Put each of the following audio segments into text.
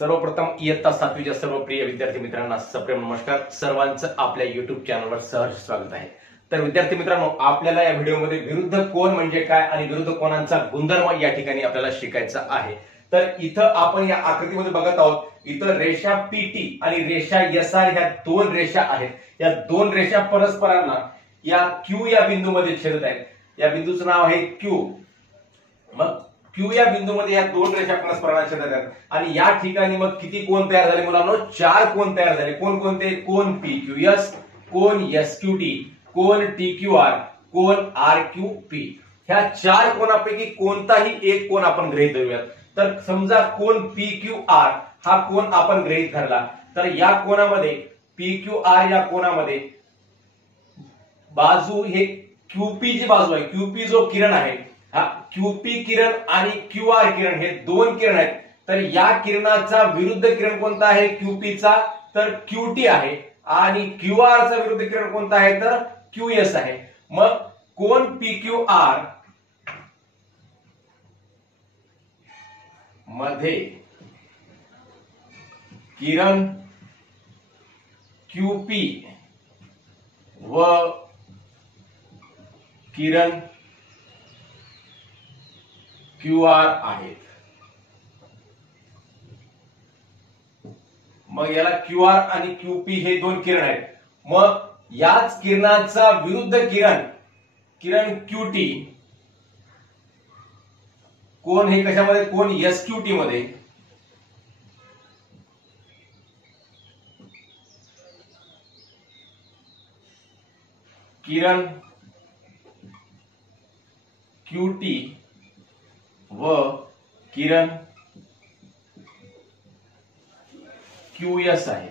सर्वप्रथम इयत्ता 7वीच्या सर्व प्रिय विद्यार्थी मित्रांना सप्रेम नमस्कार. सर्वांचं आपल्या युट्यूब चॅनलवर सहर्ष स्वागत आहे. तर विद्यार्थी मित्रांनो, आपल्याला या व्हिडिओमध्ये विरुद्ध कोन म्हणजे काय आणि विरुद्ध कोनांचा गुणधर्म या ठिकाणी आपल्याला शिकायचा आहे. तर इथं आपण या आकृतीमध्ये बघत आहोत, इथं रेषा पीटी आणि रेषा एसआर ह्या दोन रेषा आहेत. या दोन रेषा परस्परांना या क्यू या बिंदूमध्ये छेदत आहेत. या बिंदूचं नाव आहे क्यू. मग क्यू या बिंदूमध्ये या दोन रेषा परस्परांना छेदत आहेत आणि या ठिकाणी मग किती कोन तयार झाले मुलांनो? 4 कोन तयार झाले. कोण कोणते? कोन पीक्यूएस, कोन एसक्यूटी, कोन टीक्यूआर, कोन आरक्यूपी. ह्या 4 कोनापैकी कोणताही एक कोन आपण गृहीत धरूयात. तर समजा कोन पीक्यूआर हा कोन आपण गृहीत धरला, तर या कोनामध्ये पीक्यूआर या कोनामध्ये बाजू हे क्यूपी जी बाजू आहे, क्यूपी जो किरण आहे, हा क्यूपी किरण आणि क्यूआर किरण हे दोन किरण आहेत. तर या किरणाचा विरुद्ध किरण कोणता आहे? क्यूपीचा तर क्यूटी आहे आणि क्यूआरचा विरुद्ध किरण कोणता आहे? तर क्यूएस आहे. मग कोन पीक्यूआर मध्ये किरण क्यूपी व किरण क्यूआर आहेत. मग याला क्यूआर आणि क्यूपी हे दोन किरण आहेत. मग याच किरणाचा विरुद्ध किरण क्यूटी कोण हे कशामध्ये? कोण एसक्यूटी मध्ये. किरण क्यूटी व किरण क्यूएस आहेत.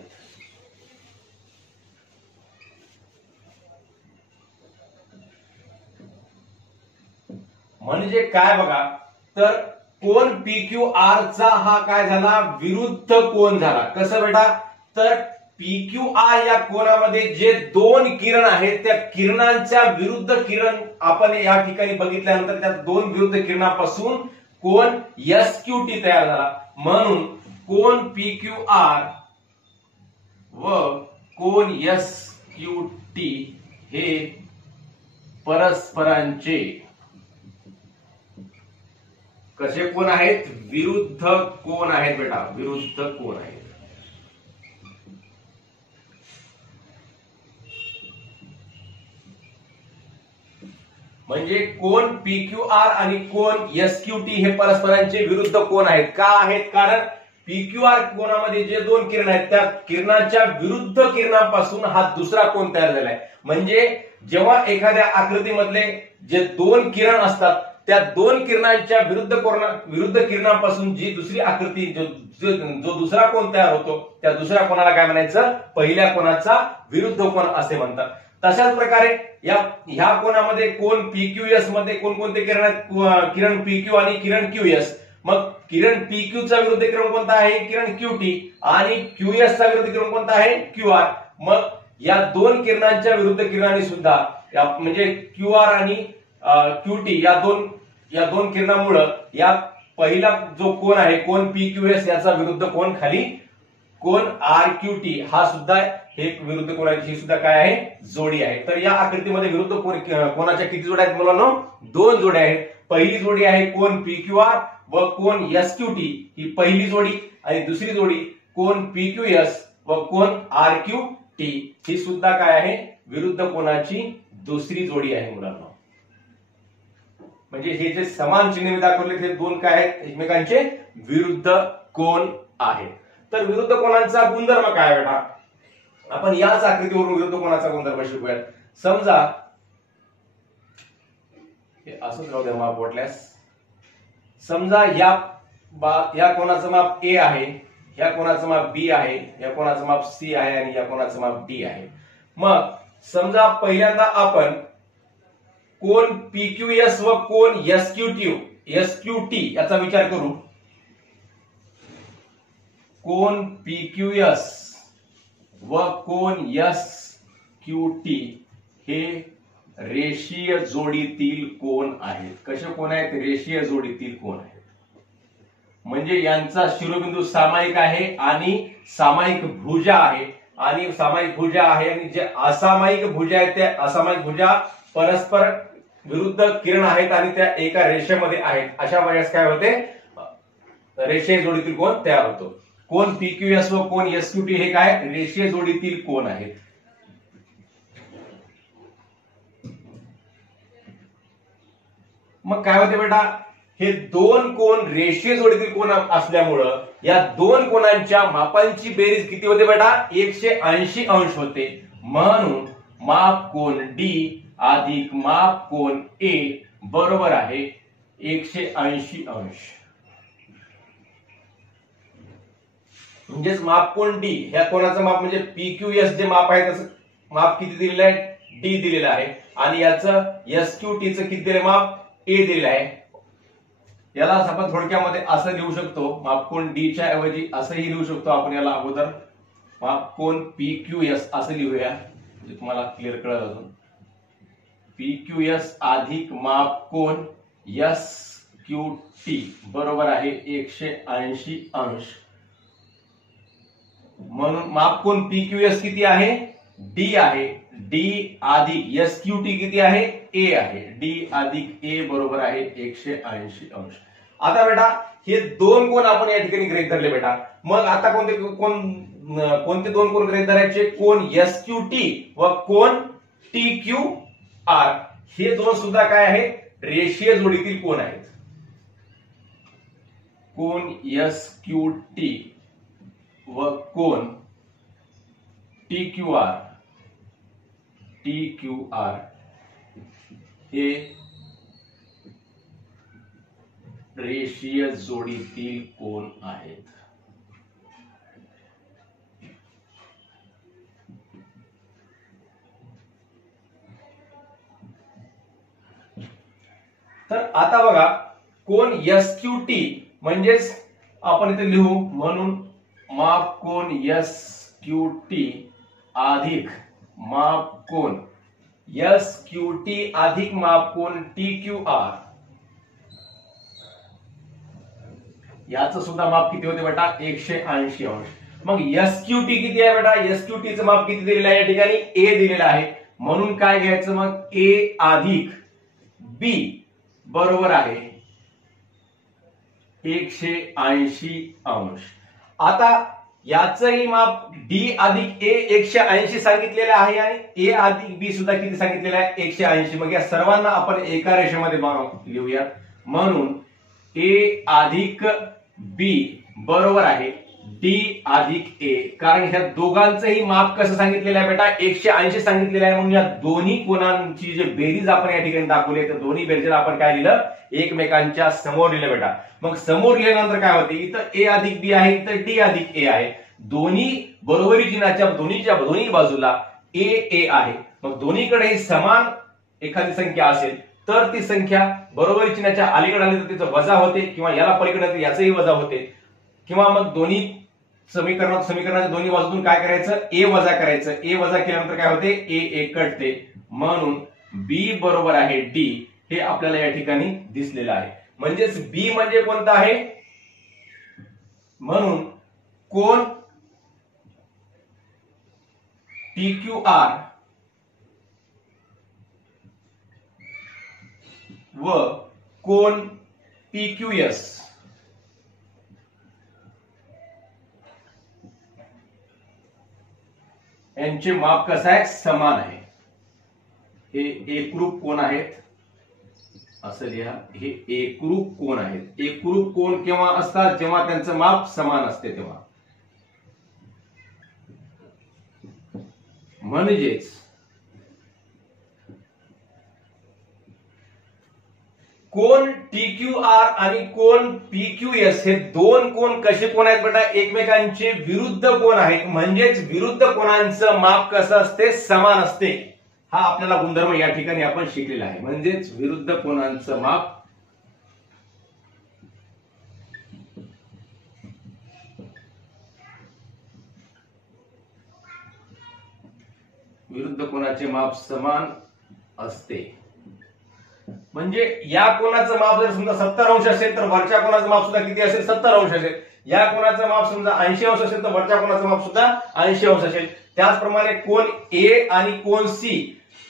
म्हणजे काय बघा, तर कोन पीक्यूआर चा हा काय झाला? विरुद्ध कोन झाला. कसं बेटा? तर पीक्यूआर या कोनामध्ये जे दोन किरण आहेत त्या किरणांच्या विरुद्ध किरण आपण या ठिकाणी बघितल्यानंतर त्या दोन विरुद्ध किरणापासून कोन एसक्यूटी तयार झाला. म्हणून कोन पीक्यूआर व कोन एसक्यूटी हे परस्परांचे कसे कोन आहेत? विरुद्ध कोन आहेत बेटा, विरुद्ध कोन आहेत. म्हणजे कोन पीक्यूआर आणि कोन एसक्यूटी हे परस्परांचे विरुद्ध कोन आहेत. का आहेत? कारण पीक्यूआर कोनामध्ये जे दोन किरण आहेत त्या किरणाच्या विरुद्ध किरणापासून हा दुसरा कोन तयार झालाय. म्हणजे जेव्हा एखाद्या आकृतीमधले जे दोन किरण असतात त्या दोन किरणांच्या विरुद्ध किरणापासून जी दुसरी आकृती जो दुसरा कोन तयार होतो त्या दुसऱ्या कोनाला काय म्हणायचं? पहिल्या कोनाचा विरुद्ध कोन असे म्हणतात. तशाच प्रकारे ह्या कोनामध्ये कोन पीक्यूएस मध्ये कोणकोणते किरण आहेत? किरण पीक्यू आणि किरण क्यूएस. मग किरण पीक्यू चा विरुद्ध किरण कोणता आहे? किरण क्यूटी. आणि क्यूएस चा विरुद्ध किरण कोणता आहे? क्यूआर. मग या दोन किरणांच्या विरुद्ध किरणांनी सुद्धा म्हणजे क्यूआर आणि क्यूटी या दोन किरणांमुळे या पहिला जो कोन आहे कोन पीक्यूएस याचा विरुद्ध कोन खाली कोन आरक्यूटी हा सुद्धा हे विरुद्ध कोनाची सुद्धा काय आहे? जोडी आहे. तर या आकृतीमध्ये विरुद्ध कोनाच्या किती जोड्या आहेत मुलांनो? 2 जोड्या आहेत. पहिली जोडी आहे कोन पीक्यूआर व कोन एसक्यूटी ही पहिली जोडी आणि दुसरी जोडी कोन पीक्यूएस व कोन आरक्यूटी ही सुद्धा काय आहे? विरुद्ध कोनाची दुसरी जोडी आहे मुलांनो. म्हणजे हे जे समान चिन्ह दाखवले ते दोन काय आहेत? एकमेकांचे विरुद्ध कोन आहेत. तर विरुद्ध कोनांचा गुणधर्म काय बेटा? आपण याच आकृतीवरून विरुद्ध कोनाचा गुणधर्म शिकूयात. समजा हे असंच राहू द्या माप वाटल्यास. समजा या कोनाचं माप ए आहे, या कोनाचं माप बी आहे, या कोनाचं माप सी आहे आणि या कोनाचं माप डी आहे. मग समजा पहिल्यांदा आपण कोन पीक्यूएस व कोन एसक्यूटी याचा विचार करू. कोन पीक्यूएस व कोन एसक्यूटी हे रेषीय जोडीतील कोन आहेत. कसे कोन आहेत? रेषीय जोडीतील कोन आहेत. म्हणजे यांचा शिरोबिंदू सामायिक आहे आणि सामायिक भुजा आहे, आणि सामायिक भुजा आहे, आणि जे असामायिक भुजा आहेत त्या असामायिक भुजा परस्पर विरुद्ध किरण आहेत आणि त्या एका रेषेमध्ये आहेत. अशा वेळेस काय होते, रेषीय जोडीतील कोन तयार होतो. कोन पीक्यूएस व कोन एसक्यूटी हे काय रेषीय जोडीतील कोन आहेत. मग काय होते बेटा, हे दोन कोन रेषीय जोडीतील कोन असल्यामुळं या दोन कोनांच्या मापांची बेरीज किती होते बेटा, 180 अंश होते. म्हणून माप कोन डी अधिक माप कोन ए बरोबर आहे 180 अंश. म्हणजेच माप कोन डी ह्या कोनाचं माप म्हणजे पीक्यूएस जे माप आहे त्याचं माप किती दिलेलं आहे, डी दिलेलं आहे, आणि याचं एसक्यूटीचं किती दिलेलं माप ए दिलेलं आहे. याला आपण थोडक्यामध्ये असं लिहू शकतो, माप कोन डी च्या ऐवजी असंही लिहू शकतो आपण. याला अगोदर माप कोन पीक्यूएस असं लिहूया म्हणजे तुम्हाला क्लिअर कळेल अजून. पीक्यूएस अधिक माप कोन एसक्यूटी बरोबर आहे 180 अंश. म्हणून माप कोन पीक्यूएस किती आहे, डी आहे, डी अधिक एसक्यूटी किती आहे, ए आहे, डी अधिक ए बरोबर आहे 180 अंश. आता बेटा हे दोन कोन आपण या ठिकाणी गृहीत धरले बेटा. मग आता कोणते दोन कोन गृहीत धरायचे, कोन एसक्यूटी व कोन टी क्यू आर. हे दोन सुद्धा काय आहेत, रेषीय जोडीतील कोन आहेत. कोन एसक्यूटी व कोन टी क्यू आर हे रेषीय जोडीतील कोन आहेत. तर आता बघा कोन एसक्यूटी म्हणजेच आपण इथे लिहू, म्हणून माप कोन एसक्यूटी अधिक माप कोन एसक्यूटी अधिक माप कोन टी क्यू आर. याचं सुद्धा माप किती होते बेटा, 180 अंश. मग एसक्यूटी किती आहे बेटा, एसक्यूटीचं माप किती दिलेलं आहे या ठिकाणी, ए दिलेलं आहे. म्हणून काय घ्यायचं मग, ए अधिक बी बरोबर आहे 180 अंश. आता याचंही माप डी अधिक ए 180 सांगितलेलं आहे आणि ए अधिक बी सुद्धा किती सांगितलेलं आहे, 180. मग या सर्वांना आपण एका रेषेमध्ये लिहूया. म्हणून ए अधिक बी बरोबर आहे डी अधिक ए. कारण ह्या दोघांचंही माप कसं सांगितलेलं आहे बेटा, 180 सांगितलेलं आहे. म्हणून या दोन्ही कोनांची जी बेरीज आपण या ठिकाणी दाखवली त्या दोन्ही बेरजेला आपण काय लिहिलं, एकमेकांच्या समोर लिहिलं बेटा. मग समोर लिहिल्यानंतर काय होते, इथं ए अधिक बी आहे, इथं डी अधिक ए आहे. दोन्ही बरोबरी चिन्हाच्या दोन्ही बाजूला ए ए आहे. मग दोन्हीकडे समान एखादी संख्या असेल तर ती संख्या बरोबरी चिन्हाच्या अलीकडे आली तर तिचं वजा होते, किंवा याला पलीकडे याचंही वजा होते, किंवा मग दोन्ही समीकरणाच्या दोन्ही बाजूतून काय करायचं, ए वजा करायचं. ए वजा केल्यानंतर काय होते, ए ए कटते. म्हणून बी बरोबर आहे डी हे आपल्याला या ठिकाणी दिसलेलं आहे. म्हणजेच बी म्हणजे कोणता आहे, म्हणून कोन टी क्यू आर व कोन पी क्यू एस यांचे माप कसं आहे, समान आहे. हे एकरूप कोन आहेत असं लिहा, हे एकरूप कोन आहेत. एकरूप कोन केव्हा असतात, जेव्हा त्यांचं माप समान असते तेव्हा. म्हणजेच कोन टी क्यू आर आणि कोन पी क्यू एस हे दोन कोन कसे कोन आहेत बेटा, एकमेकांचे विरुद्ध कोन आहेत. म्हणजेच विरुद्ध कोनांचं माप कसं असते, समान असते. हा आपल्याला गुणधर्म या ठिकाणी आपण शिकलेला आहे. म्हणजेच विरुद्ध कोनांचं माप विरुद्ध कोनाचे माप समान असते. म्हणजे या कोणाचं माप जर समजा 70 अंश असेल तर वरच्या कोणाचं माप सुद्धा किती असेल 70 अंश असेल. या कोणाचं माप समजा 80 अंश असेल तर वरच्या कोणाचं माप सुद्धा 80 अंश असेल. त्याचप्रमाणे कोन ए आणि कोन सी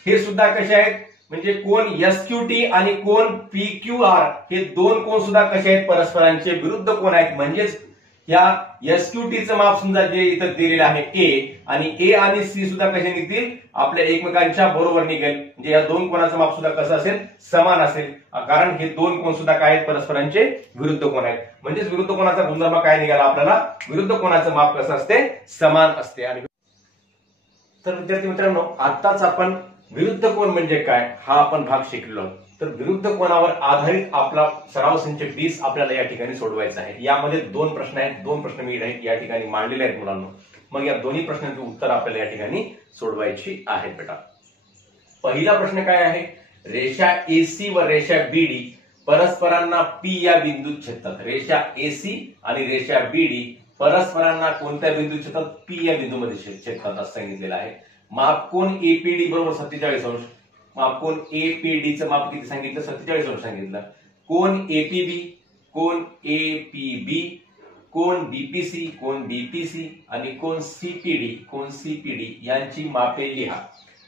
हे सुद्धा कसे आहेत म्हणजे कोन एसक्यूटी आणि कोन पीक्यूआर हे दोन कोन सुद्धा कसे आहेत परस्परांचे विरुद्ध कोन आहेत. म्हणजेच या एसक्यूटीचं माप समजा जे इथं दिलेलं आहे ए आणि सी सुद्धा कसे निघतील आपल्या एकमेकांच्या बरोबर निघेल. म्हणजे या दोन कोणाचं माप सुद्धा कसं असेल समान असेल कारण हे दोन कोन सुद्धा काय आहेत परस्परांचे विरुद्ध कोन आहेत. म्हणजेच विरुद्ध कोनाचा गुणधर्म काय निघाला आपल्याला विरुद्ध कोनाचं माप कसं असते समान असते. आणि तर विद्यार्थी मित्रांनो आताच आपण विरुद्ध कोन म्हणजे काय हा आपण भाग शिकलो. तर विरुद्ध कोनावर आधारित आपला सराव संच 20 आपल्याला या ठिकाणी सोडवायचा आहे. यामध्ये दोन प्रश्न आहेत. दोन प्रश्न मी या ठिकाणी मांडलेले आहेत मुलांना. मग या दोन्ही प्रश्नांची उत्तर आपल्याला या ठिकाणी सोडवायची आहेत बेटा. पहिला प्रश्न काय आहे रेषा एसी व रेषा बीडी परस्परांना पी या बिंदूत छेदतात. रेषा एसी आणि रेषा बीडी परस्परांना कोणत्या बिंदूत छेदतात पी या बिंदूमध्ये छेदतात असं सांगितलेलं आहे. माप कोन एपीडी बरोबर 47 अंश. माप कोन एपीडीचं माप किती सांगितलं 47 अंश सांगितलं. कोन एपीबी कोन एपीबी कोन बीपीसी कोन बीपीसी आणि कोन सीपीडी यांची मापे लिहा.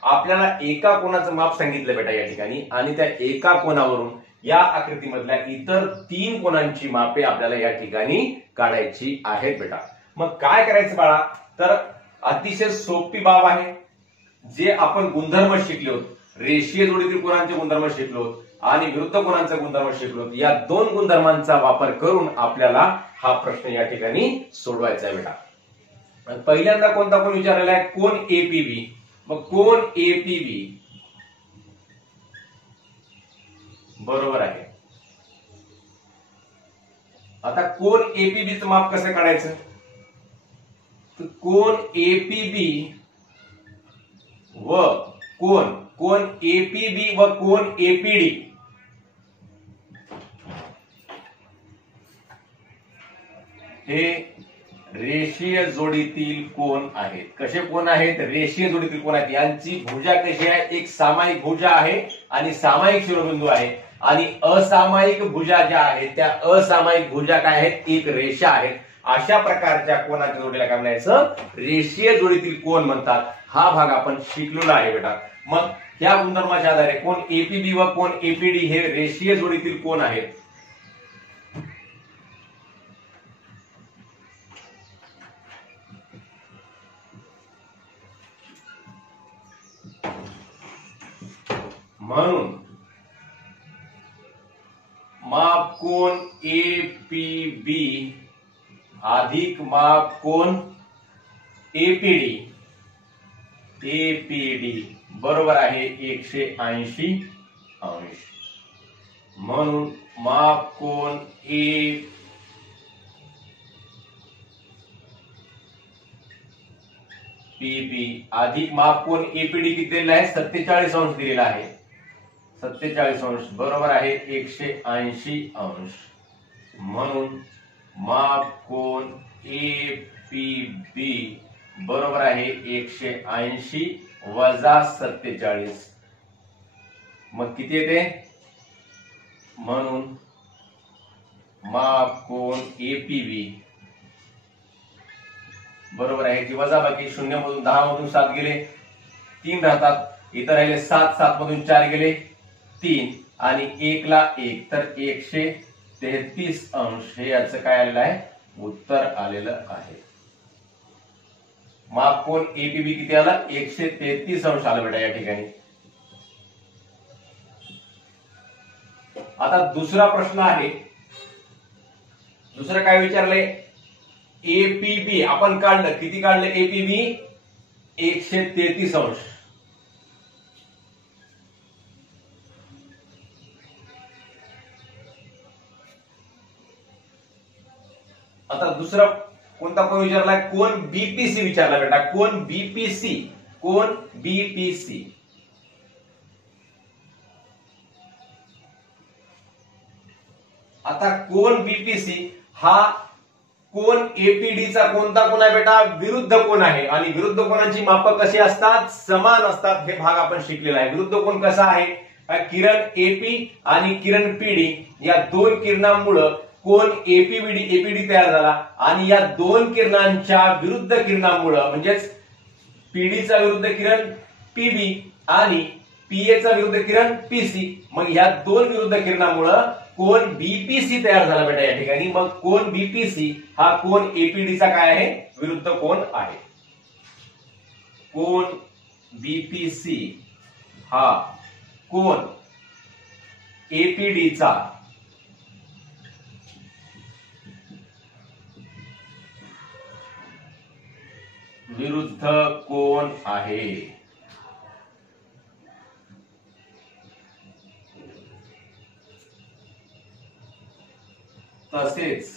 आपल्याला एका कोनाचं माप सांगितलं बेटा या ठिकाणी आणि त्या एका कोनावरून या आकृतीमधल्या इतर 3 कोनांची मापे आपल्याला या ठिकाणी काढायची आहेत बेटा. मग काय करायचं बाळा तर अतिशय सोपी बाब आहे. जे आपण गुणधर्म शिकलो रेषीय जोडीतील कोनांचे गुणधर्म शिकलो आणि विरुद्ध कोनांचे गुणधर्म शिकलो. या दोन गुणधर्मांचा वापर करून आपल्याला हा प्रश्न या ठिकाणी सोडवायचा आहे बेटा. पहिल्यांदा कोणता कोण विचारलेला आहे कोन एपीबी. मग कोन एपीबी बरोबर आहे. आता कोन एपीबीचं माप कसं काढायचं तर कोन एपीबी व कोन एपीबी व कोन एपीडी हे रेषीय जोडीतील कोन आहेत. कसे कोन आहेत रेषीय जोडीतील कोन आहेत. यांची भुजा कशी आहे एक सामायिक भुजा आहे आणि सामायिक शिरोबिंदू आहे आणि असामायिक भुजा ज्या आहेत त्या असामायिक भुजा काय आहेत एक रेषा आहेत. अशा प्रकारच्या कोनाच्या जोडीला काय म्हणायचं रेषीय जोडीतील कोन म्हणतात. हा भाग आपण शिकलेला आहे बेटा. मग या गुणधर्माच्या आधारे कोन एपीबी व कोन एपीडी हे रेषीय जोडीतील कोन आहेत. म्हणून माप कोन एपीबी अधिक माप कोन एपीडी बरोबर आहे 180 अंश. म्हणून माप कोन एपीबी अधिक माप कोन एपीडी किती दिलेला आहे 47 अंश दिलेला आहे. 47 अंश बरोबर आहे 180 अंश. म्हणून माप कोन एपीबी बरोबर आहे 180 वजा 47. मग किती येते म्हणून माप कोन एपीबी बरोबर आहे की वजा बाकी 0 मधून 10 मधून 7 गेले 3 राहतात. इतर राहिले 7 मधून 4 गेले 3 आणि 1 ला 1 तर 133 अंश हे याचं काय आलेलं आहे उत्तर आलेलं आहे. माप कोन एपीबी किती आला 133 अंश आला बेटा या ठिकाणी. आता दुसरा प्रश्न आहे. दुसरं काय विचारलंय एपीबी आपण काढलं किती काढलं एपीबी 133 अंश. आता दुसरा कोणता कोण विचारलाय कोन बीपीसी विचारला बेटा. कोन बीपीसी आता कोन बीपीसी हा कोन एपीडीचा कोणता कोन आहे बेटा विरुद्ध कोन आहे आणि विरुद्ध कोनांची माप कशी असतात समान असतात. हे भाग आपण शिकलेला आहे. विरुद्ध कोन कसा आहे किरण एपी आणि किरण पीडी या दोन किरणांमुळे कोन एपीडी तयार झाला आणि या दोन किरणांच्या विरुद्ध किरणांमुळे म्हणजेच पीडीचा विरुद्ध किरण पीबी आणि पीएचा विरुद्ध किरण पीसी, मग या दोन विरुद्ध किरणांमुळे कोन बीपीसी तयार झाला बेटा या ठिकाणी। मग कोन बीपीसी हा कोन एपीडीचा काय आहे, विरुद्ध कोन आहे। कोन बीपीसी हा कोन एपीडीचा विरुद्ध कोन आहे। तसेच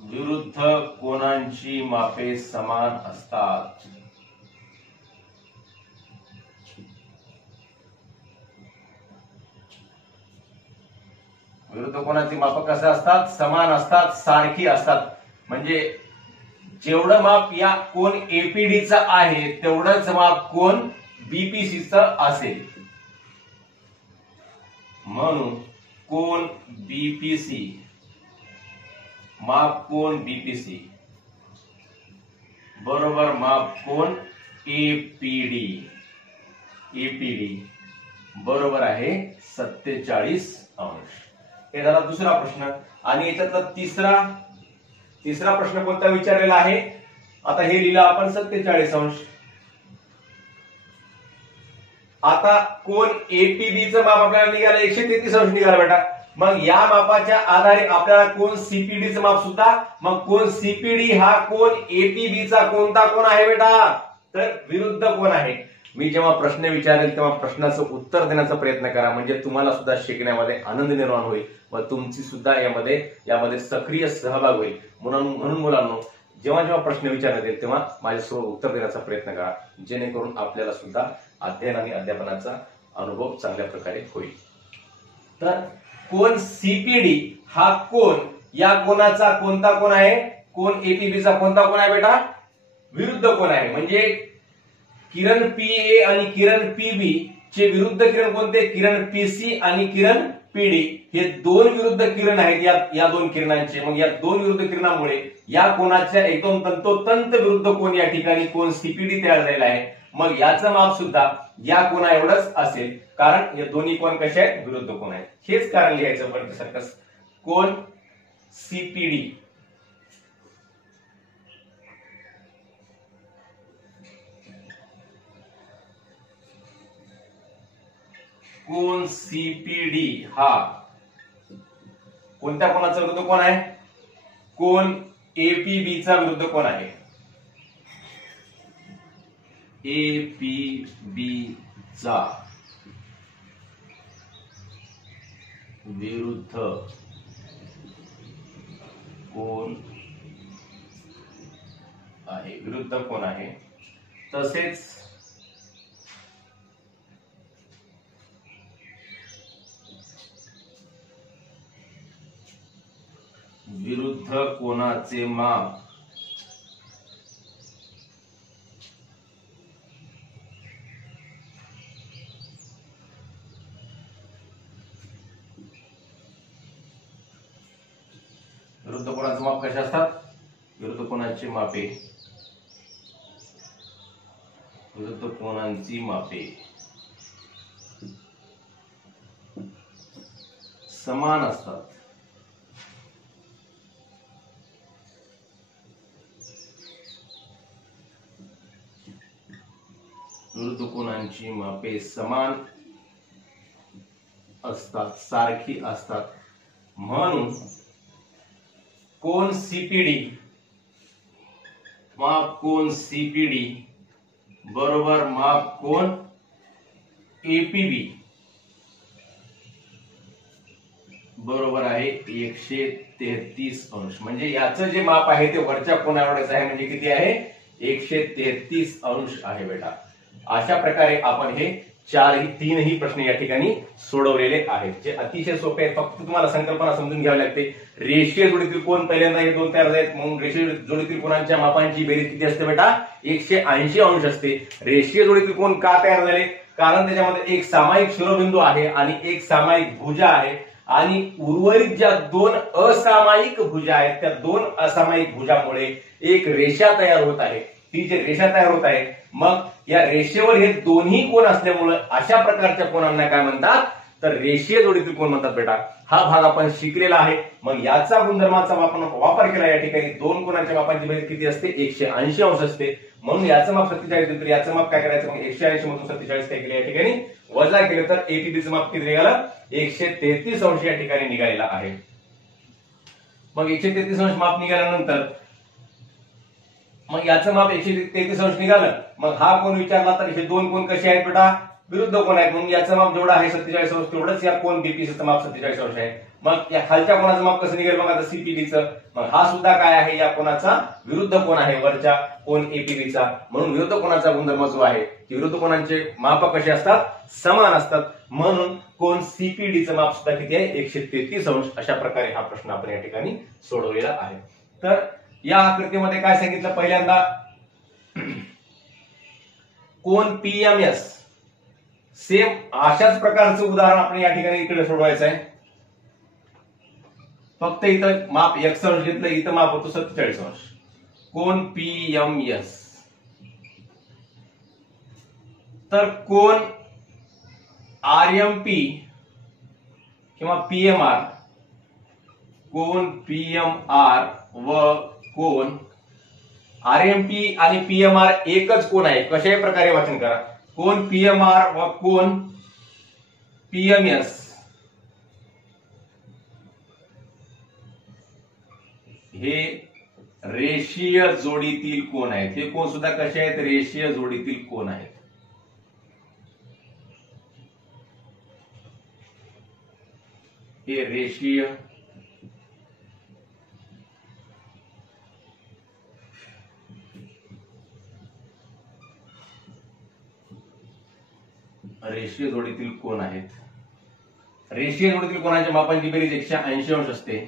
विरुद्ध कोनांची मापे समान असतात। विरुद्ध कोनाची माप कसं असतात, समान असतात, सारखी असतात। म्हणजे जेवढं माप या कोन एपीडीचा आहे तेवढंच माप कोन बीपीसीचं असेल। म्हणून कोन बीपीसी माप कोन बीपीसी बरोबर माप कोन एपीडी बरोबर आहे 47 अंश। हे झाला दुसरा प्रश्न। आणि याच्यातला तिसरा प्रश्न कोणता विचारलेला आहे, आता हे लिहिलं आपण 47 अंश। आता कोन एपीबीचं माप आपल्याला निघालं 133 अंश निघाला बेटा। मग या मापाच्या आधारे आपल्याला कोन सीपीडीचं माप सुद्धा, मग कोन सीपीडी हा कोन एपीबीचा कोणता कोन आहे बेटा, तर विरुद्ध कोन आहे। मी जेव्हा प्रश्न विचारेल तेव्हा प्रश्नाचं उत्तर देण्याचा प्रयत्न करा, म्हणजे तुम्हाला सुद्धा शिकण्यामध्ये आनंद निर्माण होईल व तुमची सुद्धा यामध्ये सक्रिय सहभाग होईल। म्हणून मुलांनो, जेव्हा जेव्हा प्रश्न विचारण्यात येईल तेव्हा माझ्यासोबत उत्तर देण्याचा प्रयत्न करा, जेणेकरून आपल्याला सुद्धा अध्ययन आणि अध्यापनाचा अनुभव चांगल्या प्रकारे होईल। तर कोन सीपीडी हा कोन या कोनाचा कोणता कोन आहे, कोन एपीबीचा कोणता कोन आहे बेटा, विरुद्ध कोन आहे। म्हणजे किरण पीए आणि किरण पीबी चे विरुद्ध किरण कोणते, किरण पीसी आणि किरण पीडी हे दोन विरुद्ध किरण आहेत या दोन किरणांचे। मग या दोन विरुद्ध किरणांमुळे या कोनाच्या एकदम तंतोतंत विरुद्ध कोन या ठिकाणी कोन सीपीडी तयार झालेला आहे। मग याचं माप सुद्धा या कोना एवढंच असेल, कारण हे दोन्ही कोन कसे आहेत, विरुद्ध कोन आहेत। हेच कारण लिहायचं पण सर्कस कोन सीपीडी कोन सीपीडी हा कोणत्या कोनाचा विरुद्ध कोन आहे, कोन एपीबीचा विरुद्ध कोन आहे। एपीबीचा विरुद्ध कोन आहे, विरुद्ध कोन आहे। तसेच विरुद्ध कोनाचे माप विरुद्ध कोनाचे माप कसे असतात, विरुद्ध कोनाची मापे विरुद्ध कोनांची मापे समान असतात। विरुद्ध कोनांची मापे समान असतात, सारखी असतात। म्हणून कोन सीपीडी माप कोन सीपीडी बरोबर माप कोन एपीबी बरोबर आहे 133 अंश। म्हणजे याचं जे माप आहे ते वरच्या कोनाएवढेच आहे, म्हणजे किती आहे, 133 अंश आहे बेटा। अशा प्रकारे आपण हे तीनही प्रश्न या ठिकाणी सोडवलेले आहेत, जे अतिशय सोपे आहेत. फक्त तुम्हाला संकल्पना समजून घ्यावी लागते. रेषीय जोडीतील कोण पहिल्यांदा हे दोन तयार झालेत, म्हणून रेषीय जोडीतील कोणांच्या मापांची बेरीज किती असते बेटा? 180 अंश असते. रेषीय जोडीतील कोण का तयार झाले? कारण त्याच्यामध्ये एक सामायिक शिरोबिंदू आहे आणि एक सामायिक भुजा आहे, आणि उर्वरित ज्या दोन असामायिक भुजा आहेत त्या दोन असामायिक भुजामुळे एक रेषा तयार होत आहे. ती जी रेषा तयार होत आहे, मग या रेषेवर हे दोन्ही कोण असल्यामुळे अशा प्रकारच्या कोणांना काय म्हणतात? तर रेषीय जोडीतील कोण म्हणतात बेटा. हा भाग आपण शिकलेला आहे. मग याचा गुणधर्माचा आपण वापर केला. या ठिकाणी दोन कोणाच्या मापांची बेरीज किती असते? 180 अंश असते. म्हणून याचं माप 47 देतो. याचं माप काय करायचं? मग 180 मधून 47 काय केलं या ठिकाणी वजा केलं तर एटीपीचं माप किती निघालं? 133 अंश या ठिकाणी निघालेला आहे. मग 133 अंश माप निघाल्यानंतर मग याचं माप 133 अंश निघालं. मग हा कोण विचारला तर हे दोन कोण कसे आहेत बेटा? विरुद्ध कोण आहेत. म्हणून याचं माप जेवढं आहे 47 अंश तेवढंच या कोण बीपीसीचं माप 47 अंश आहे. मग या खालच्या कोणाचं माप कसं निघेल? मग आता सीपीडीचं. मग हा सुद्धा काय आहे? या कोणाचा विरुद्ध कोण आहे, वरच्या कोण एपीबीचा. म्हणून विरुद्ध कोणाचा गुणधर्म जो आहे, विरुद्ध कोणांचे माप कसे असतात? समान असतात. म्हणून कोण सीपीडीचं माप सुद्धा किती आहे? 133 अंश. अशा प्रकारे हा प्रश्न आपण या ठिकाणी सोडवलेला आहे. तर या आकृतीमध्ये काय सांगितलं? पहिल्यांदा कोण पीएमएस, सेम अशाच प्रकारचं उदाहरण आपण या ठिकाणी इकडे सोडवायचं आहे. फक्त इथं माप 1 अंश घेतलं, इथं माप होतं 47 अंश. कोण पीएमएस. तर कोण आरएमपी किंवा पीएमआर, कोण पीएमआर व कोण आरएमपी आणि पीएमआर एकच कोण आहे. कशाही प्रकारे वाचन करा. कोण पीएमआर व कोण पीएमएस हे रेषीय जोडीतील कोण आहेत. हे कोण सुद्धा कसे आहेत? रेषीय जोडीतील कोण आहेत. हे रेषीय जोडीतील कोण आहेत. रेषीय जोडीतील कोणाच्या मापांची बेरीज 180 अंश असते.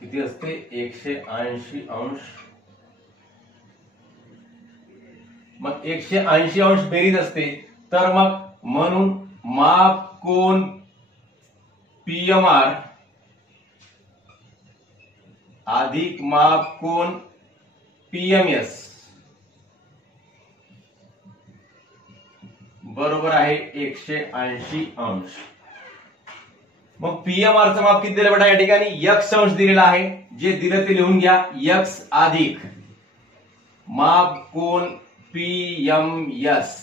किती असते? 180 अंश. मग 180 अंश बेरीज असते. तर मग म्हणून माप कोण पीएमआर अधिक माप कोण पीएमएस बरोबर आहे 180 अंश. मग पीएमआरचं माप किती दिलं बेटा? या ठिकाणी x अंश दिलेला आहे. जे दिलं ते लिहून घ्या. x अधिक माप कोण पीएमएस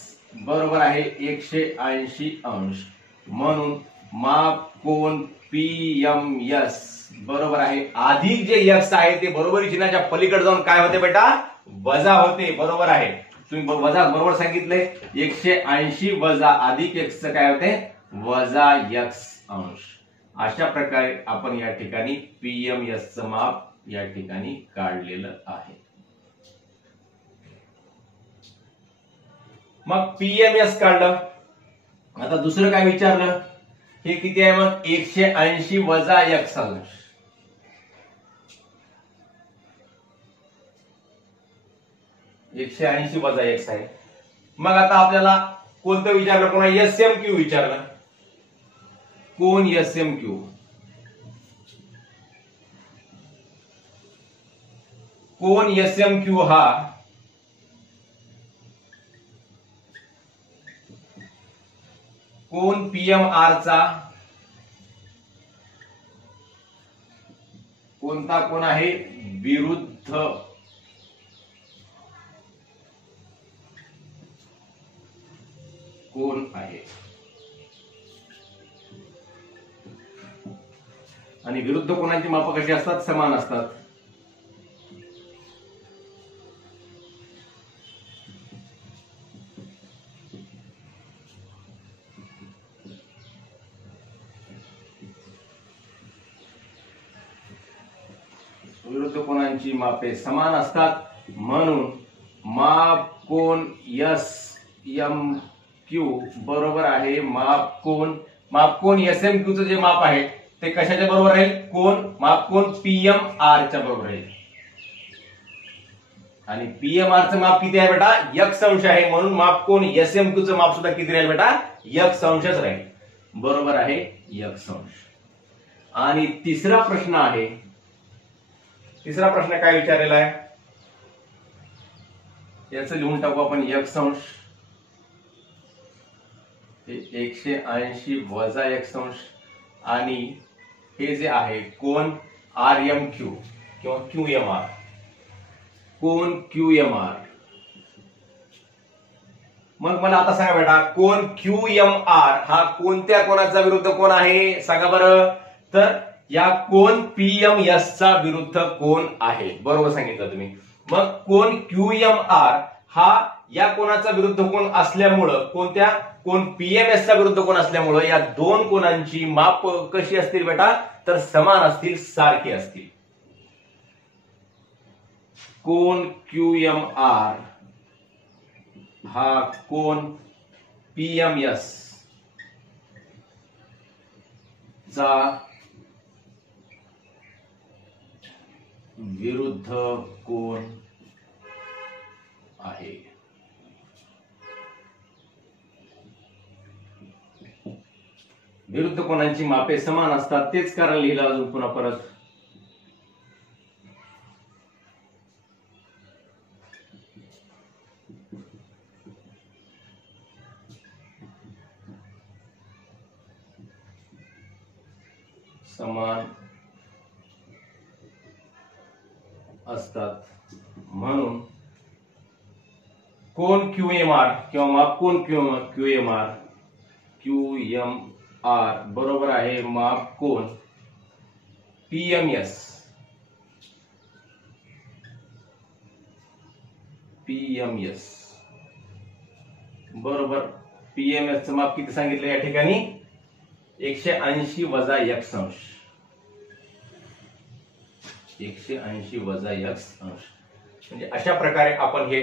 बरोबर आहे 180 अंश. म्हणून माप कोण पीएमएस बरोबर आहे अधिक जे x आहे ते बरोबरी चिन्हाच्या पलीकडे जाऊन काय होते बेटा? वजा होते. बरोबर आहे. तुम्ही वजा बरोबर सांगितलंय. 180 वजा अधिक x काय होते? वजा x अंश. अशा प्रकारे आपण या ठिकाणी पीएमएस चं माप या ठिकाणी काढलेलं आहे. मग पीएमएस काढलं. आता दुसरं काय विचारलं? हे किती आहे? मग 180 वजा x अंश. एकशे 80 वजा x आहे. मग आता आपल्याला कोणतं विचारलं? कोणा एसएमक्यू विचारलं. कोण एसएमक्यू. कोण एसएमक्यू हा कोण पीएमआर चा कोणता कोण आहे? विरुद्ध कोण आहे. आणि विरुद्ध कोणाची माप कशी असतात? समान असतात. विरुद्ध कोनांची मापे समान असतात म्हणून माप कोन SMQ बरोबर आहे माप कोन SMQ चं जे माप आहे ते कशाच्या बरोबर राहील? माप कोन PMR च्या बरोबर राहील. आणि PMR चं माप किती आहे बेटा? x अंश आहे म्हणून माप कोन SMQ चं माप सुद्धा किती राहील बेटा? x अंशच राहील. बरोबर आहे x अंश. आणि तिसरा प्रश्न आहे. तिसरा प्रश्न काय विचारलेला आहे? याचं लिहून टाकू आपण x अंश 180 वजा x अंश आणि हे जे आहे कोन RMQ किंवा QMR कोन QMR. मग मला आता सांगा बेटा कोन QMR हा कोणत्या कोनाचा विरुद्ध कोन आहे सांगा बरं? तर या कोन PMS चा विरुद्ध कोन आहे. बरोबर सांगितलं तुम्ही. मग कोन QMR हा या कोनाचा विरुद्ध कोन असल्यामुळं कोन PMS चा विरुद्ध कोन असल्यामुळं या दोन कोनांची माप कशी असतील बेटा? तर समान असतील, सारखी असतील. कोन QMR हा कोन PMS चा विरुद्ध कोन आहे. विरुद्ध कोनांची मापे समान असतात तेच कारण लिहिलं अजून पुन्हा परत. समान असतात म्हणून कोन QMR किंवा माप कोन QMR बरोबर आहे माप कोन PMS बरोबर. PMS चं माप किती सांगितलं या ठिकाणी? 180 वजा x अंश. 180 वजा x अंश. म्हणजे अशा प्रकारे आपण हे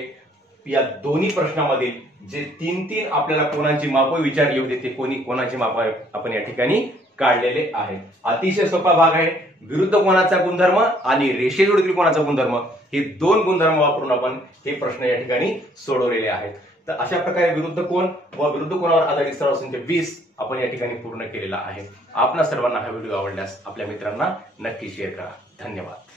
या दोन्ही प्रश्नामधील जे तीन आपल्याला कोनांची माप विचारली होती ते कोणाची माप आपण या ठिकाणी काढलेले आहेत. अतिशय सोपा भाग आहे. विरुद्ध कोनाचा गुणधर्म आणि रेषेजोडीतील कोनाचा गुणधर्म हे दोन गुणधर्म वापरून आपण हे प्रश्न या ठिकाणी सोडवलेले आहेत. तर अशा प्रकारे विरुद्ध कोन व विरुद्ध कोनावर आधारित सराव संच 20 आपण या ठिकाणी पूर्ण केलेला आहे. आपल्या सर्वांना हा व्हिडिओ आवडल्यास आपल्या मित्रांना नक्की शेअर करा. धन्यवाद.